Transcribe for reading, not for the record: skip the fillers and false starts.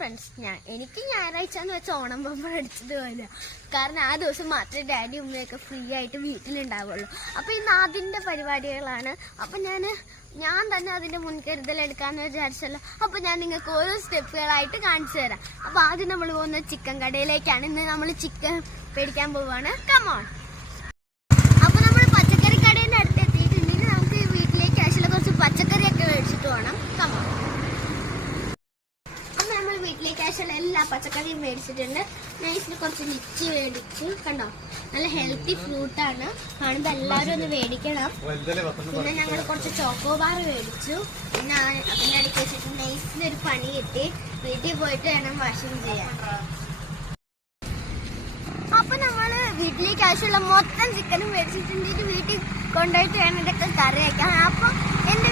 Friends, എനിക്ക് ഞായറാഴ്ച എന്ന് വെച്ചാൽ ഓണം ബമ്പർ അടിച്ചത് പോലെ. കാരണം ആ ദിവസം മാത്രമേ ഡാഡി ഉമ്മയൊക്കെ ഫ്രീ ആയിട്ട് വീട്ടിലുണ്ടാവുള്ളൂ. അപ്പോൾ ഇന്ന് അതിൻ്റെ പരിപാടികളാണ്. അപ്പം ഞാൻ തന്നെ അതിൻ്റെ മുൻകരുതൽ എടുക്കാമെന്ന് വിചാരിച്ചല്ലോ. അപ്പോൾ ഞാൻ നിങ്ങൾക്ക് ഓരോ സ്റ്റെപ്പുകളായിട്ട് കാണിച്ചു തരാം. അപ്പോൾ ആദ്യം നമ്മൾ പോകുന്ന ചിക്കൻ കടയിലേക്കാണ്. ഇന്ന് നമ്മൾ ചിക്കൻ മേടിക്കാൻ പോവുകയാണ്. കമോൺ. അപ്പോൾ നമ്മൾ പച്ചക്കറി കടേൻ്റെ അടുത്ത് എത്തിയിട്ടുണ്ടെങ്കിൽ നമുക്ക് വീട്ടിലേക്ക് ആവശ്യമുള്ള കുറച്ച് പച്ചക്കറിയൊക്കെ മേടിച്ചിട്ട് വേണം. കമോൺ. വീട്ടിലേക്ക് ആവശ്യമുള്ള എല്ലാ പച്ചക്കറിയും മേടിച്ചിട്ടുണ്ട്. നൈസിന് കുറച്ച് ലിച്ചി മേടിച്ചു. കണ്ടോ, നല്ല ഹെൽത്തി ഫ്രൂട്ടാണ്. കാണുമ്പോൾ എല്ലാവരും ഒന്ന് മേടിക്കണം. പിന്നെ ഞങ്ങൾ കുറച്ച് ചോക്കോബാർ മേടിച്ചു. പിന്നെ അടുക്കി വെച്ചിട്ട് നൈസിന് ഒരു പണി കിട്ടി. വീട്ടിൽ പോയിട്ട് വേണം വാഷിംഗ് ചെയ്യാൻ. അപ്പൊ നമ്മൾ വീട്ടിലേക്ക് ആവശ്യമുള്ള മൊത്തം ചിക്കനും മേടിച്ചിട്ടുണ്ട്. ഇത് വീട്ടിൽ കൊണ്ടുപോയിട്ട് വേണം ഇതൊക്കെ കറി വയ്ക്കാൻ. അപ്പം എന്റെ